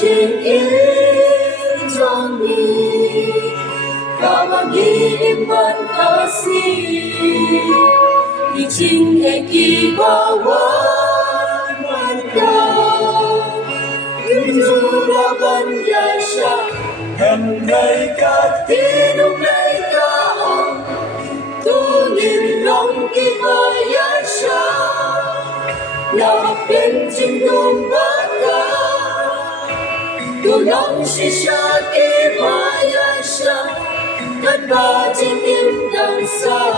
trên yên trong mi cả bằng im ban ca si đi chính hệ kỳ bao quan ban ca nhưng dù đã ban ya sa em đây cả tin ông đây cả ông tu nhìn lòng kỳ bao ya sa là bên trên đông bắc ca tu lòng si sa kỳ bao ya sa đất ba trên tim đằng xa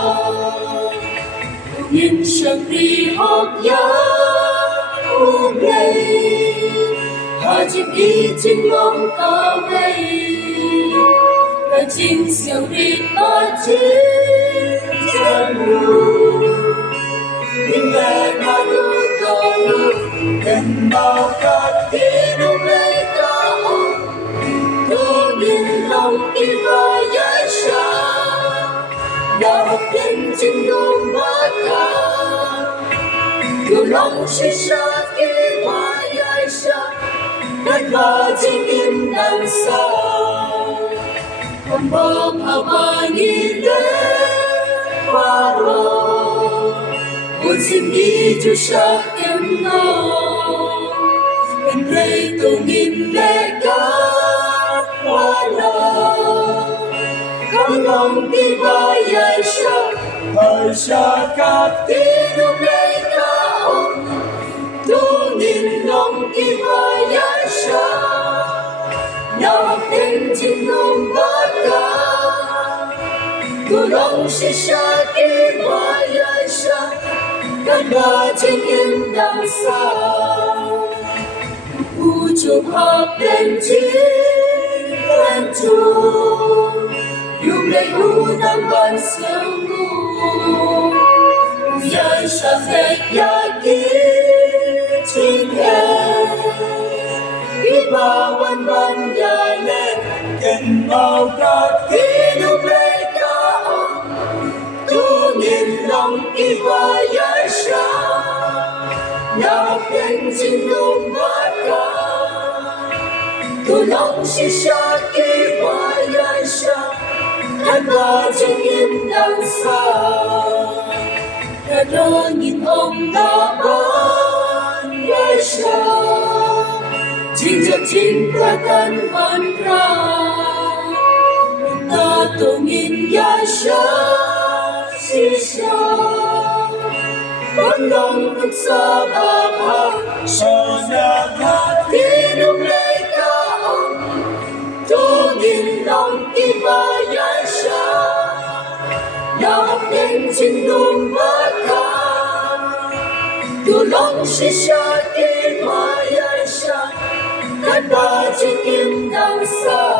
nhìn sang đi học ya u đây hai chiếc đi trên mong cao đây và chính siêu đi ba trên chân đường nhưng mẹ đã đưa có lúc gần bao cả thế đông đây cả ông tôi nhìn lòng đi và giải sa đã học đến trên đông bắc ca dù lòng suy xa khi và giải sa đất ba trên im đằng xa không bao hà ba nhìn đến qua rồi muốn xin đi cho xa em nó em đây tôi nhìn lệ cả qua lòng không lòng đi ba giải sa thời xa cả tin ông đây cả ông tu nhìn lòng đi ba giải sa nào đến trên đông bắc ca tu lòng si sa đi ba giải sa đất ba trên yên đằng xa u chụp hợp đến chín quen chung dùng lấy u nam ban sương mù giải sa phép ya ký trên hè khi bao ban ban ya lên cần bao cả khi lúc lấy cả ông tu nhìn lòng đi và giải sa nhà bên trên đông bắc ca tu lòng si sa khi và giải sa đất ba trên yên đằng xa đã nhìn ông đã ban giải sa chính cho chính ta tan ban ra ta tu nhìn giải sa si sa ban lòng thức xa ba ba sa na tha tin ông lấy cả ông tu nhìn lòng đi và giải sa đã đến trên đông bắc ca tu lòng si sa đi và giải sa đất ba trên im đằng xa